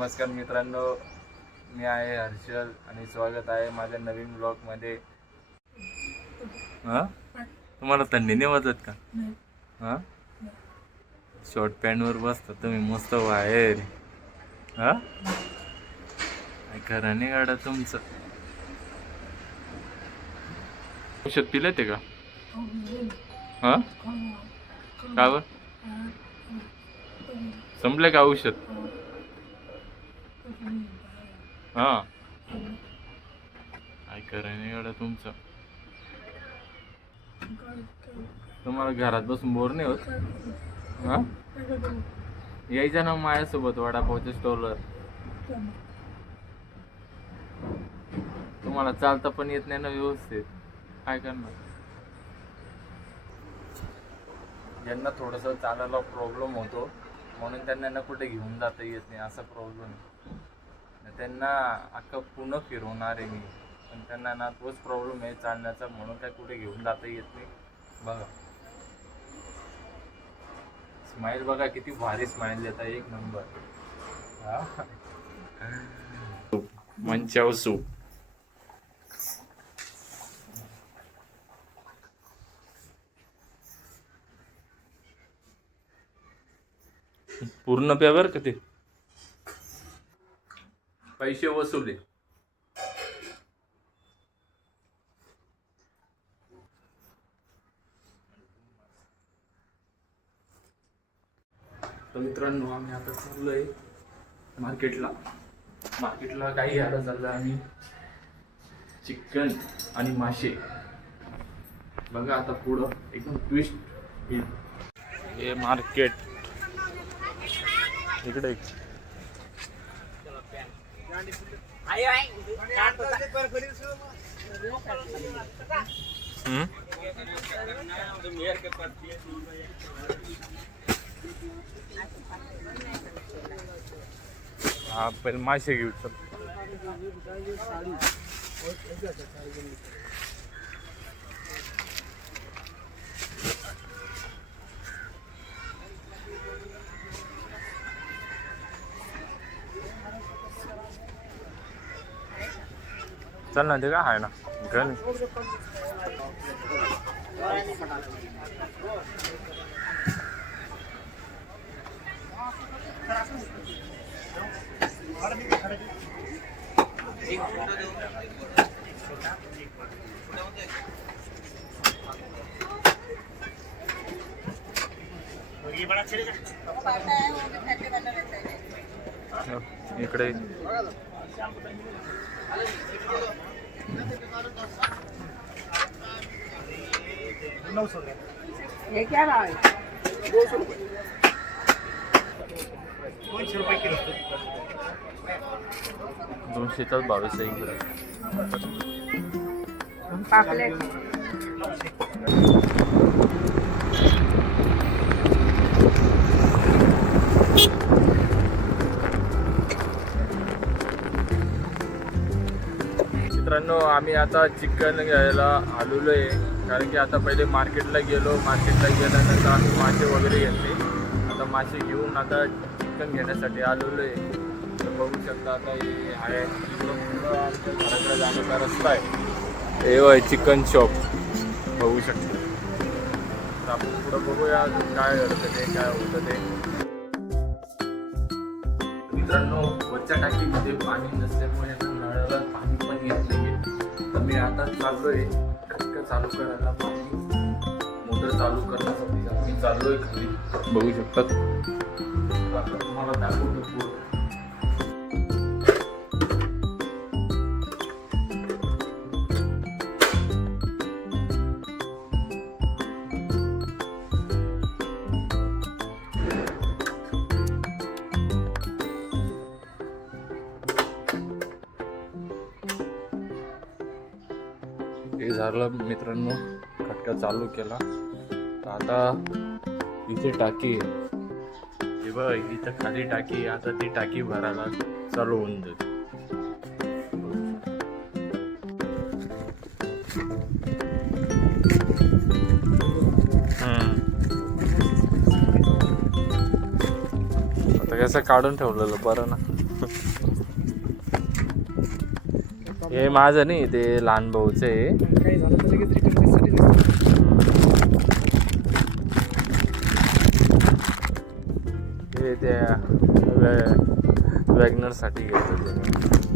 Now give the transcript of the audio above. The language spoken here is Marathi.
नमस्कार मित्रांनो, मी आहे हर्षल आणि स्वागत आहे माझ्या नवीन ब्लॉगमध्ये. हां, तुम्हाला थंडी नाही वाजत का? हां, शॉर्ट पॅन्टवर बसता तुम्ही मस्त बाहेर. हां, खरं नाही गाडा तुमचं. औषध पिले ते का? हां, का बर संपले का औषध? हां, काय खरं नाही गाडा तुमचं. तुम्हाला घरात बसून बोर नाही होत? हां, यायचं ना माझ्यासोबत वडापावच्या स्टॉलवर. तुम्हाला चालता पण येत नाही ना व्यवस्थित, काय करणार? ज्यांना थोडंसं चालायला प्रॉब्लेम होतो म्हणून त्यांना ना कुठे घेऊन जाता येत नाही, असा प्रॉब्लेम. त्यांना अख्खं पुणे फिरवणार आहे मी, पण त्यांना ना तोच प्रॉब्लेम आहे चालण्याचा, म्हणून काय कुठे घेऊन जाता येत नाही. बघा स्माईल, बघा किती भारी स्माईल देता, एक नंबर. मंचाव सूप. पूर्ण पेवर का ते? पैसे वसुले. तर मित्रांनो, आम्ही आता चाललोय मार्केटला. काही घ्यायला चाललोय आम्ही, चिकन आणि मासे. बघा आता पुढं एकदम ट्विस्ट. हे मार्केट इकडे. हा, पहिले मासे घेऊ. चल चल ना, ते काय आहे ना गण. इकडे ये क्या रहा है? 200 रुपये. 200 रुपये किलो. 222 इकडे. पापलेट. मित्रांनो, आम्ही आता चिकन घ्यायला आलेलो आहे, कारण की आता पहिले मार्केटला गेल्यानंतर आम्ही मासे वगैरे घेतले. आता मासे घेऊन आता चिकन घेण्यासाठी आलेलो आहे. तर बघू शकता आता हे आहे पुढं आमच्या घराकडे जाण्याचा रस्ता आहे. हे आहे चिकन शॉप, बघू शकता. तर आपण पुढं बघूया अजून काय घडतं ते, काय होतं ते. मित्रांनो, वरच्या टाकीमध्ये पाणी नसल्यामुळे नळाला पाणी पण येत नाही. तर मी आता चाललोय खटका चालू करायला, पाणी मोटर चालू करण्यासाठी मी चाललोय खाली, बघू शकतात. आता तुम्हाला दाखवतो पूर्ण. हे झालं मित्रांनो, खटका चालू केला. तर आता इथे टाकी आहे, हे बघ इथं खाली टाकी आहे. आता ती टाकी भरायला चालू होऊन जाईल. आता कसं काढून ठेवलेलं बरं ना. हे माझं नाही, ते लहान भाऊचं आहे. काही झालं तर लगेच रिटर्न साठी नसतं. हे त्या वॅगनरसाठी घेतलं तुम्ही.